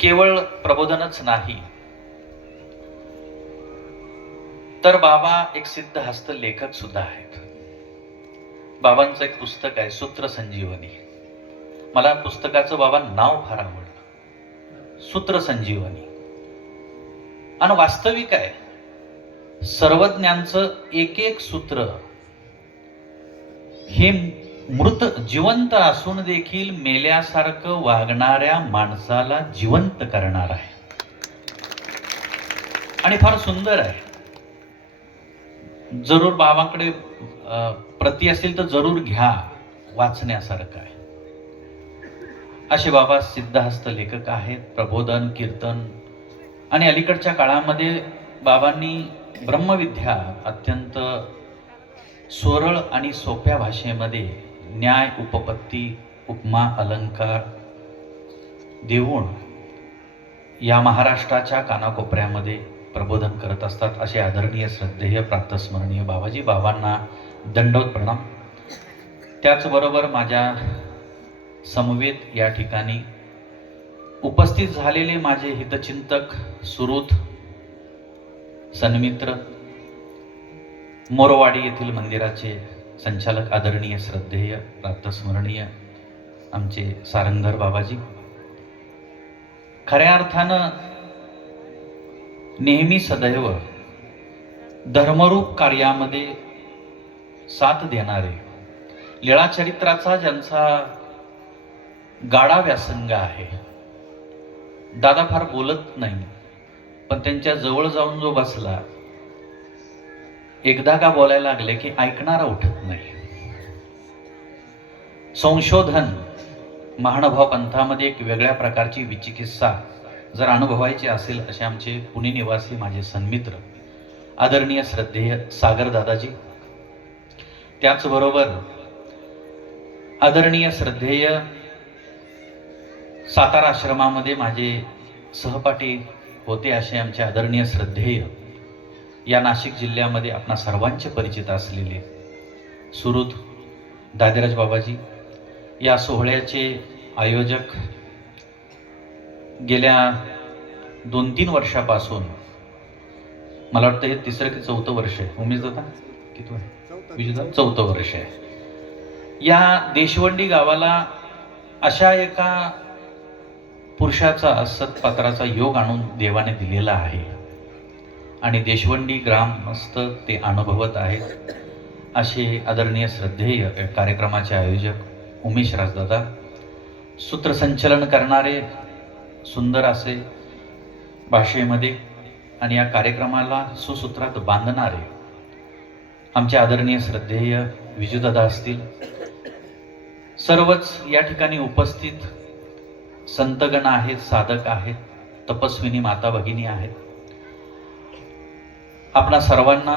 केवळ प्रबोधनच नाही, तर बाबा एक सिद्धहस्त लेखक सुद्धा आहेत. बाबांचं एक पुस्तक आहे सूत्र संजीवनी. मला पुस्तकाचं बाबा नाव फार आवडलं, सूत्र संजीवनी. आणि वास्तविक आहे, सर्वज्ञांचं एक एक सूत्र हे मृत जिवंत असून देखील मेल्यासारखं वागणाऱ्या माणसाला जिवंत करणार आहे. आणि फार सुंदर आहे. जरूर बाबांकडे प्रती असेल तर जरूर घ्या, वाचण्यासारखं आहे. असे बाबा सिद्धहस्त लेखक आहेत. प्रबोधन, कीर्तन आणि अलीकडच्या काळामध्ये बाबांनी ब्रह्मविद्या अत्यंत सोरळ आणि सोप्या भाषेमध्ये न्याय, उपपत्ती, उपमा, अलंकार देऊन या महाराष्ट्राच्या कानाकोपऱ्यामध्ये प्रबोधन करत असतात. असे आदरणीय, श्रद्धेय, प्रातस्मरणीय बाबाजी, बाबांना दंडवत प्रणाम. त्याचबरोबर माझ्या समवेत या ठिकाणी उपस्थित झालेले माझे हितचिंतक, सुहृद, सन्मित्र, मोरवाडी येथील मंदिराचे संचालक, आदरणीय, श्रद्धेय, प्रातस्मरणीय आमचे सारंगधर बाबाजी, खऱ्या अर्थानं नेहमी सदैव धर्मरूप कार्यामध्ये साथ देणारे, लीळाचरित्राचा ज्यांचा गाढा व्यासंग आहे. दादा फार बोलत नाही, पण त्यांच्या जवळ जाऊन जो बसला, एकदा का बोलायला लागले की ऐकणारा उठत नाही. संशोधन महानुभाव पंथामध्ये एक वेगळ्या प्रकारची विचिकित्सा जर अनुभवायची असेल, असे आमचे पुणे निवासी माझे सन्मित्र, आदरणीय, श्रद्धेय सागर दादाजी, त्याचबरोबर आदरणीय, श्रद्धेय सातारा आश्रमामध्ये माझे सहपाठी होते असे आमचे आदरणीय, श्रद्धेय या नाशिक जिल्ह्यामध्ये आपणा सर्वांचे परिचित असलेले सुहृद दादेराज बाबाजी, या सोहळ्याचे आयोजक. गेल्या 2-3 वर्षापासून, मला वाटतं हे 3रं की 4थं वर्ष आहे, उमेश दादा किती आहे, विजयदा 4थं वर्ष आहे. या देशवंडी गावाला अशा एका पुरुषाचा, सत्पात्राचा योग आणून देवाने दिलेला आहे आणि देशवंडी ग्रामस्थ ते अनुभवत आहेत. असे आदरणीय, श्रद्धेय कार्यक्रमाचे आयोजक उमेश राजदादा, सूत्रसंचलन करणारे सुंदर असे भाषेमध्ये आणि या कार्यक्रमाला सुसूत्रात बांधणारे आमचे आदरणीय, श्रद्धेय विजयदादा असतील. सर्वच या ठिकाणी उपस्थित संतगण आहेत, साधक आहेत, तपस्विनी माता भगिनी आहेत. आपणा सर्वांना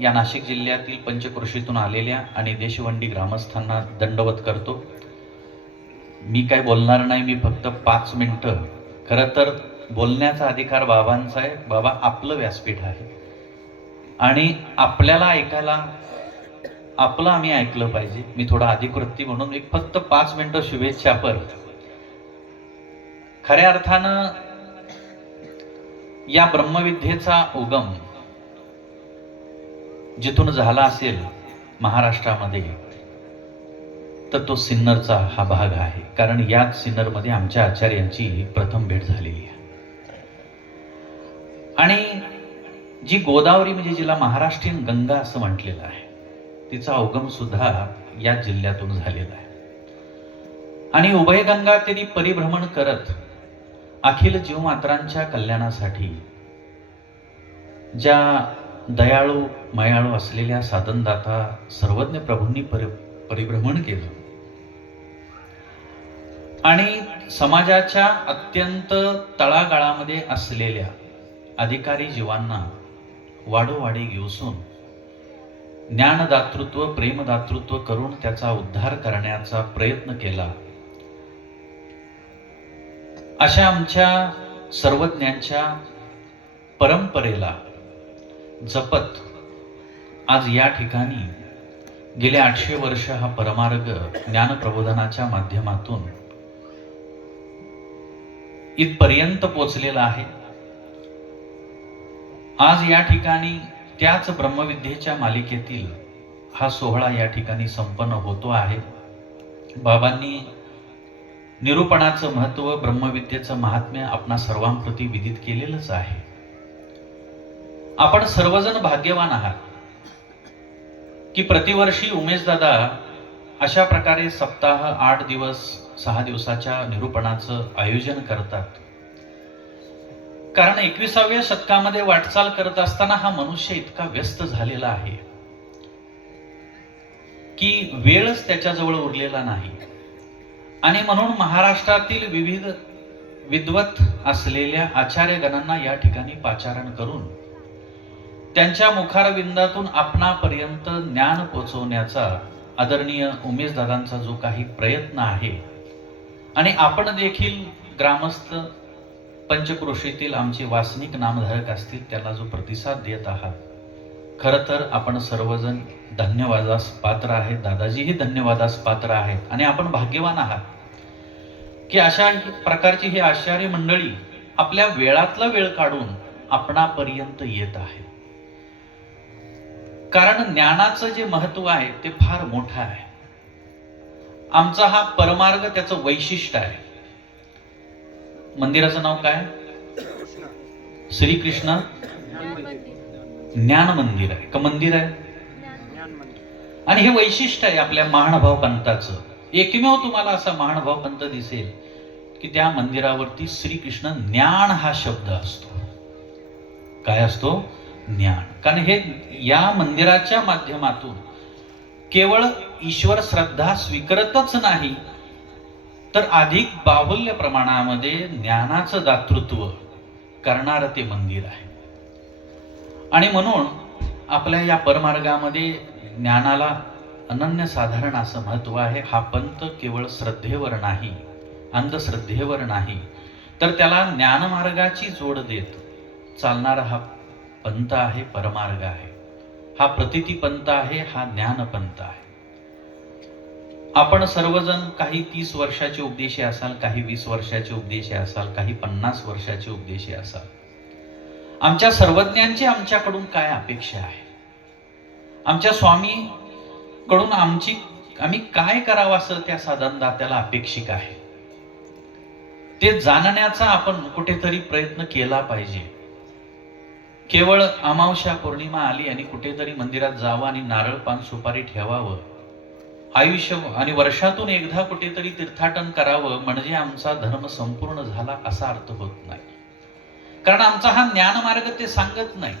या नाशिक जिल्ह्यातील पंचक्रोशीतून आलेल्या आणि देशवंडी ग्रामस्थांना दंडवत करतो. मी काय बोलणार नाही, मी फक्त 5 मिनिटं. खरं तर बोलण्याचा अधिकार बाबांचा आहे. बाबा आपलं व्यासपीठ आहे आणि आपल्याला ऐकायला आपलं आम्ही ऐकलं पाहिजे. मी थोडा अधिकृती म्हणून एक फक्त 5 मिनिटं शुभेच्छापर. खऱ्या अर्थानं या ब्रह्मविद्येचा उगम जिथून झाला असेल महाराष्ट्रामध्ये, तर तो सिन्नरचा हा भाग आहे. कारण याच सिन्नरमध्ये आमच्या आचार्यांची प्रथम भेट झालेली आहे. आणि जी गोदावरी, म्हणजे जिला महाराष्ट्रीयन गंगा असं म्हटलेलं आहे, तिचा उगम सुद्धा या जिल्ह्यातून झालेला आहे. आणि उभय गंगा त्यांनी परिभ्रमण करत अखिल जीवमात्रांच्या कल्याणासाठी ज्या दयाळू, मयाळू असलेल्या साधनदाता सर्वज्ञ प्रभूंनी परिभ्रमण केलं आणि समाजाच्या अत्यंत तळागाळामध्ये असलेल्या अधिकारी जीवांना वाढोवाढी घेऊन ज्ञानदातृत्व, प्रेमदातृत्व करून त्याचा उद्धार करण्याचा प्रयत्न केला. अशा आमच्या सर्वज्ञांच्या परंपरेला जपत आज या ठिकाणी गेले 800 वर्ष हा परमार्ग ज्ञानप्रबोधनाच्या माध्यमातून इथपर्यंत पोचलेला आहे. आज या ठिकाणी त्याच ब्रह्मविद्येच्या मालिकेतील हा सोहळा या ठिकाणी संपन्न होतो आहे. बाबांनी निरूपणाचं महत्व, ब्रह्मविद्येचं महात्म्य आपणा सर्वांप्रती विदित केलेलंच आहे. आपण सर्वजण भाग्यवान आहात की प्रतिवर्षी उमेशदादा अशा प्रकारे सप्ताह 8 दिवस 6 दिवसाच्या निरूपणाचं आयोजन करतात. कारण 21व्या शतकामध्ये वाटचाल करत असताना हा मनुष्य इतका व्यस्त झालेला आहे की वेळच त्याच्याजवळ उरलेला नाही. आणि म्हणून महाराष्ट्रातील विविध विद्वत असलेल्या आचार्यगणांना या ठिकाणी पाचारण करून त्यांच्या मुखारविंदातून आपणापर्यंत ज्ञान पोचवण्याचा आदरणीय उमेशदादांचा जो काही प्रयत्न आहे, आणि आपण देखील ग्रामस्थ पंचक्रोशीतील आमचे वासनिक नामधारक असतील त्याला जो प्रतिसाद देत आहात, खरं तर आपण सर्वजण धन्यवादास पात्र आहेत. दादाजीही धन्यवादास पात्र आहेत. आणि आपण भाग्यवान आहात की अशा प्रकारची ही आचार्य मंडळी आपल्या वेळातला वेळ काढून आपणापर्यंत येत आहे. कारण ज्ञानाचं जे महत्व आहे ते फार मोठं आहे. आमचा हा परमार्ग त्याचं वैशिष्ट्य आहे. मंदिराचं नाव काय? श्रीकृष्ण ज्ञान मंदिर आहे का मंदिर आहे? आणि हे वैशिष्ट्य आहे आपल्या महानुभाव पंथाचं. एकमेव तुम्हाला असा महानुभाव पंथ दिसेल की त्या मंदिरावरती श्रीकृष्ण ज्ञान हा शब्द असतो. काय असतो? ज्ञान. कारण हे या मंदिराच्या माध्यमातून केवळ ईश्वर श्रद्धा स्वीकारतच नाही, तर अधिक बाहुल्य प्रमाणामध्ये ज्ञानाचं दातृत्व करणारं ते मंदिर आहे. आणि म्हणून आपल्या या परमार्गामध्ये ज्ञानाला अनन्यसाधारण असं महत्व आहे. हा पंथ केवळ श्रद्धेवर नाही, अंधश्रद्धेवर नाही, तर त्याला ज्ञानमार्गाची जोड देत चालणारा हा पंथ आहे, परमार्ग आहे. हा प्रतिती पंथ आहे, हा ज्ञानपंथ आहे. आपण सर्वजण काही 30 वर्षाचे उपदेशी असाल, काही 20 वर्षाचे उपदेशी असाल, काही 50 वर्षाचे उपदेशी असाल. आमच्या सर्वज्ञांची आमच्याकडून काय अपेक्षा आहे? आमच्या स्वामी कडून आम्ही काय करावं असं त्या साधनदात्याला अपेक्षित आहे, ते जाणण्याचा आपण कुठेतरी प्रयत्न केला पाहिजे. केवळ अमावस्या पौर्णिमा आली आणि कुठेतरी मंदिरात जावं आणि नारळ पान सुपारी ठेवावं, आयुष्य आणि वर्षातून एकदा कुठेतरी तीर्थाटन करावं म्हणजे आमचा धर्म संपूर्ण झाला असा अर्थ होत नाही. कारण आमचा हा ज्ञानमार्ग ते सांगत नाही.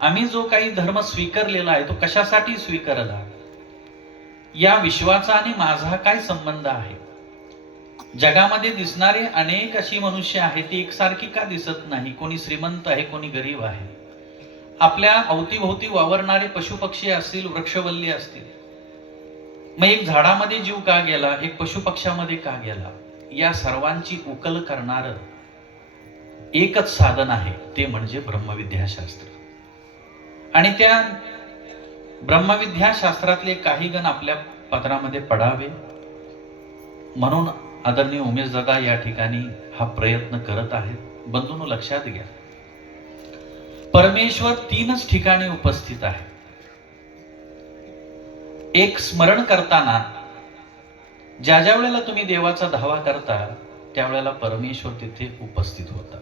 आम्ही जो काही धर्म स्वीकारलेला आहे तो कशासाठी स्वीकारला, या विश्वाचा आणि माझा काय संबंध आहे? जगामध्ये दिसणारे अनेक अशी मनुष्य आहेत ती एकसारखी का दिसत नाही? कोणी श्रीमंत आहे, कोणी गरीब आहे. आपल्या अवतीभोवती वावरणारे पशुपक्षी असतील, वृक्षवल्ली असतील, मग एक झाडामध्ये जीव का गेला, एक पशुपक्षामध्ये का गेला, या सर्वांची उकल करणारं एकच साधन आहे, ते म्हणजे ब्रह्मविद्याशास्त्र. आणि त्या ब्रह्मविद्याशास्त्रातले काही गण आपल्या पत्रामध्ये पडावे म्हणून आदरणीय उमेशदादा या ठिकाणी हा प्रयत्न करत आहेत. बंधूंनो, लक्षात घ्या, परमेश्वर 3च ठिकाणी उपस्थित आहे. एक, स्मरण करताना ज्या ज्या वेळेला तुम्ही देवाचा धावा करता त्यावेळेला परमेश्वर तिथे उपस्थित होता.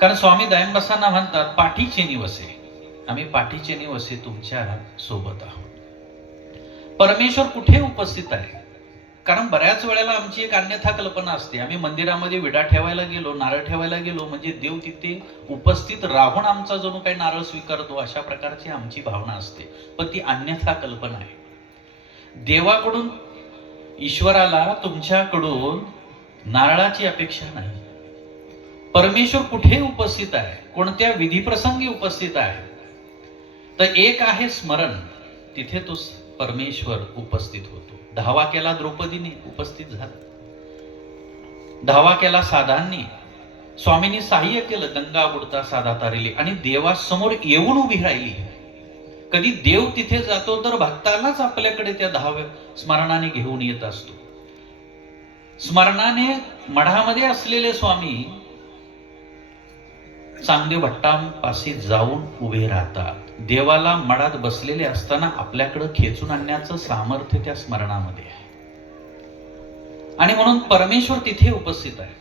कारण स्वामी दयानबसांना म्हणतात, पाठीचे निवसे. आम्ही पाठीचे निवसे तुमच्या सोबत आहोत. परमेश्वर कुठे उपस्थित आहे? कारण बऱ्याच वेळेला आमची एक अन्यथा कल्पना असते. आम्ही मंदिरामध्ये विडा ठेवायला गेलो, नारळ ठेवायला गेलो म्हणजे देव तिथे उपस्थित राहून आमचा जणू काही नारळ स्वीकारतो, अशा प्रकारची आमची भावना असते. पण ती अन्यथा कल्पना आहे. देवाकडून, ईश्वराला तुमच्याकडून नारळाची अपेक्षा नाही. परमेश्वर कुठे उपस्थित आहे, कोणत्या विधीप्रसंगी उपस्थित आहे? तर एक आहे स्मरण, तिथे तो परमेश्वर उपस्थित होतो. धावा केला द्रौपदीने, उपस्थित झाला. धावा केला साधांनी, स्वामींनी सहाय्य केलं, गंगा बुडता साधा तारिली, आणि देवासमोर येऊन उभी राहिली. कधी देव तिथे जातो तर भक्तालाच आपल्याकडे त्या धाव्या स्मरणाने घेऊन येत असतो. स्मरणाने मठामध्ये असलेले स्वामी चांगदेव भट्टांपाशी जाऊन उभे राहतात. देवाला मठात बसलेले असताना आपल्याकडे खेचून आणण्याचं सामर्थ्य त्या स्मरणामध्ये आहे. आणि म्हणून परमेश्वर तिथे उपस्थित आहे.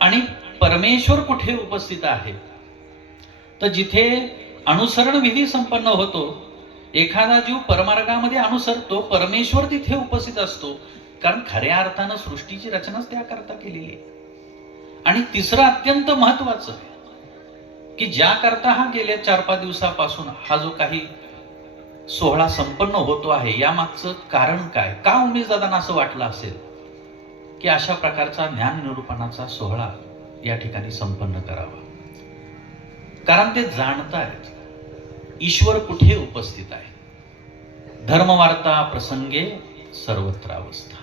आणि परमेश्वर कुठे उपस्थित आहे तर जिथे अनुसरण विधी संपन्न होतो, एखादा जीव परमार्गामध्ये अनुसरतो, परमेश्वर तिथे उपस्थित असतो. कारण खऱ्या अर्थानं सृष्टीची रचनाच त्याकरता केलेली आहे. आणि तिसरं अत्यंत महत्वाचं की ज्या करता हा गेल्या 4-5 दिवसापासून हा जो काही सोहळा संपन्न होतो आहे, या मागचं कारण काय, का उमेश दादांना असं वाटलं असेल की अशा प्रकारचा ज्ञान निरूपणाचा सोहळा या ठिकाणी संपन्न करावा. कारण ते जाणतायत ईश्वर कुठे उपस्थित आहे. धर्मवार्ता प्रसंगे सर्वत्र अवस्था.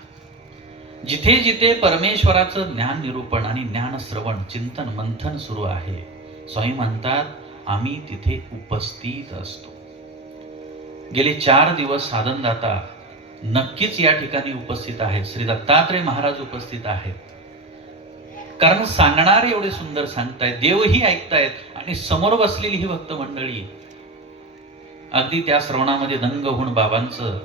जिथे जिथे परमेश्वराचं ज्ञान निरूपण आणि ज्ञान श्रवण चिंतन मंथन सुरू आहे, स्वामी म्हणतात आम्ही तिथे उपस्थित असतो. गेले 4 दिवस साधनदाता नक्कीच या ठिकाणी उपस्थित आहेत. श्री दत्तात्रय महाराज उपस्थित आहेत. कारण सांगणारे एवढे सुंदर सांगतायत, देवही ऐकतायत आणि समोर बसलेली ही भक्त मंडळी अगदी त्या श्रवणामध्ये दंग होऊन बाबांचं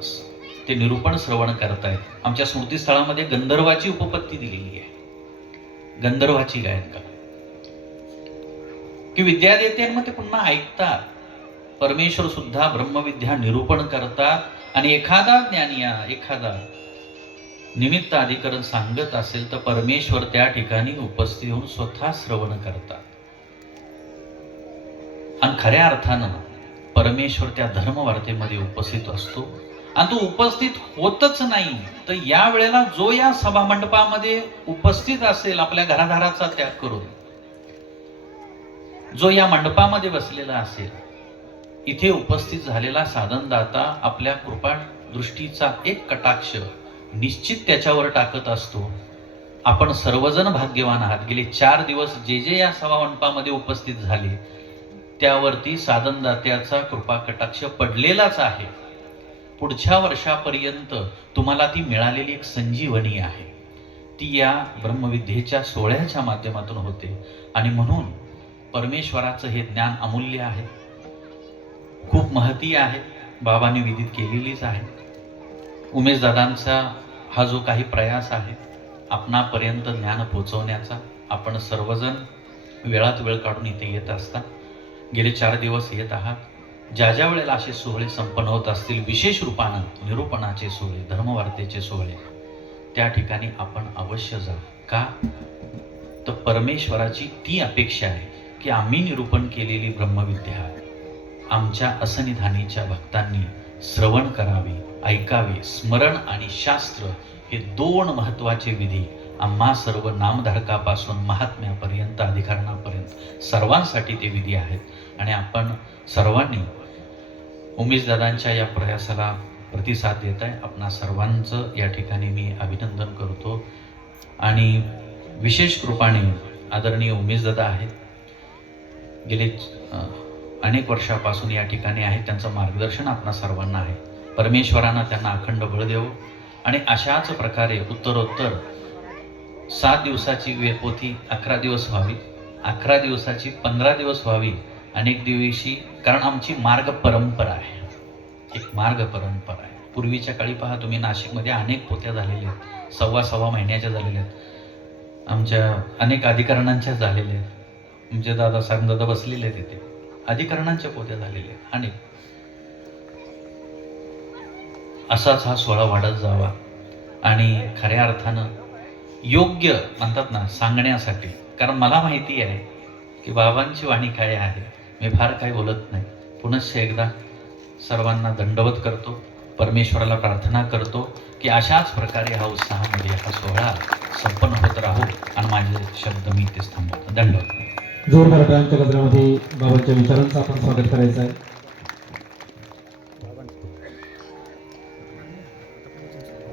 ते निरूपण श्रवण करतायत. आमच्या स्मृतीस्थळामध्ये गंधर्वाची उपपत्ती दिलेली आहे. गंधर्वाची गायन की विद्या देते आणि मग ते पुन्हा ऐकतात. परमेश्वर सुद्धा ब्रह्मविद्या निरूपण करतात. आणि एखादा ज्ञानिया एखादा निमित्त अधिकरण सांगत असेल तर परमेश्वर त्या ठिकाणी उपस्थित होऊन स्वतः श्रवण करतात. आणि खऱ्या अर्थानं परमेश्वर त्या धर्मवार्तेमध्ये उपस्थित असतो. आणि तो उपस्थित होतच नाही तर या वेळेला जो या सभा मंडपामध्ये उपस्थित असेल, आपल्या घरादाराचा त्याग करून जो या मंडपामध्ये बसलेला असेल, इथे उपस्थित झालेला साधनदाता आपल्या कृपा दृष्टीचा एक कटाक्ष निश्चित त्याच्यावर टाकत असतो. आपण सर्वजण भाग्यवान आहात. गेले 4 दिवस जे जे या सभा मंडपामध्ये उपस्थित झाले त्यावरती साधनदात्याचा कृपा कटाक्ष पडलेलाच आहे. पुढच्या वर्षापर्यंत तुम्हाला ती मिळालेली एक संजीवनी आहे, ती या ब्रह्मविद्येच्या सोहळ्याच्या माध्यमातून होते. आणि म्हणून परमेश्वराचं हे ज्ञान अमूल्य आहे, खूप महती आहे, बाबांनी विदित केलेलीच आहे. उमेश दादांचा हा जो काही प्रयास आहे आपणापर्यंत ज्ञान पोहोचवण्याचा, आपण सर्वजण वेळात वेळ काढून इथे येत असता. गेले 4 दिवस येत आहात. ज्या ज्या वेळेला असे सोहळे संपन्न होत असतील, विशेष रूपानं निरूपणाचे सोहळे, धर्मवार्तेचे सोहळे, त्या ठिकाणी आपण अवश्य जा. का तर परमेश्वराची ती अपेक्षा आहे की आम्ही निरूपण केलेली ब्रह्मविद्या आमच्या असनिधानीच्या भक्तांनी श्रवण करावे, ऐकावे. स्मरण आणि शास्त्र हे 2 महत्वाचे विधी आम्हा सर्व नामधारकापासून महात्म्यापर्यंत अधिकारांपर्यंत सर्वांसाठी ते विधी आहेत. आणि आपण सर्वांनी उमेश दादांच्या या प्रयासाला प्रतिसाद देत आहे. आपणा सर्वांचं या ठिकाणी मी अभिनंदन करतो. आणि विशेष कृपाने आदरणीय उमेश दादा आहेत, गेले अनेक वर्षापासून या ठिकाणी आहेत. त्यांचं मार्गदर्शन आपणा सर्वांना आहे. परमेश्वरानं त्यांना अखंड बळ देवो. आणि अशाच प्रकारे उत्तरोत्तर 7 दिवसाची वेळपोथी 11 दिवस व्हावी, 11 दिवसाची 15 दिवस व्हावी, अनेक दिवशी. कारण आमची मार्ग परंपरा आहे, एक मार्ग परंपरा आहे. पूर्वीच्या काळी पहा तुम्ही, नाशिकमध्ये अनेक पोथ्या झालेल्या आहेत, 1.25 महिन्याच्या झालेल्या आहेत, आमच्या अनेक अधिकरणांच्या झालेल्या आहेत. म्हणजे दादा सांगदादा बसलेले आहेत तिथे, अधिकरणांच्या पोथ्या झालेल्या आहेत. आणि असाच हा सोहळा वाढत जावा. आणि खऱ्या अर्थानं योग्य म्हणतात ना सांगण्यासाठी, कारण मला माहिती आहे की बाबांची वाणी काय आहे, मी फार काही बोलत नाही. पुनश्च एकदा सर्वांना दंडवत करतो, परमेश्वराला प्रार्थना करतो की अशाच प्रकारे हा उत्साहामध्ये हा सोहळा संपन्न होत राहू. आणि माझे शब्द मी इथेच थांबवतो. दंडवत. जोरदार टाळ्यांच्या गजरामध्ये बाबांच्या विचारांचं आपण स्वागत करायचं आहे.